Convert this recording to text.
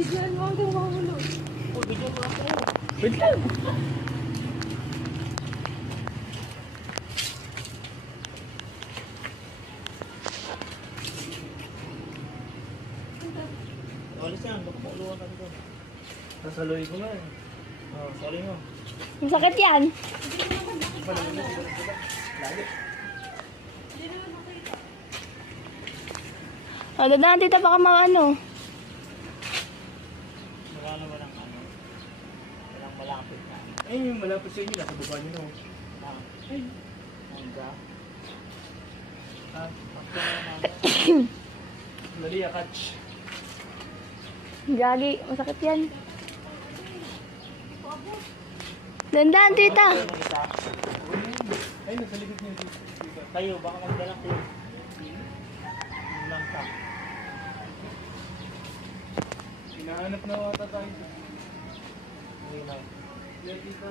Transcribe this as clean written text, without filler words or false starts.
Bigyan mo hanggang mamulo. Bigyan mo ako. Wait lang. Alis yan, pakuluan ka dito. Sasaluhin ko nga eh. Oh, sorry mo. Masakit yan. O, dadaan tita, baka ano. Wala naman ang ano. Walang malapit na. Ayun yung malapit sa inyo. Nasa baba nyo no. Ay. Hangga. Pakta na naman. Dali, catch. Gagi, masakit yan. Dandaan tita. Ayun, nasa likod nyo. Kayo, baka magdala ko yun. Lang ka. Hinahanap na wata tayo. Hindi na. Hindi kita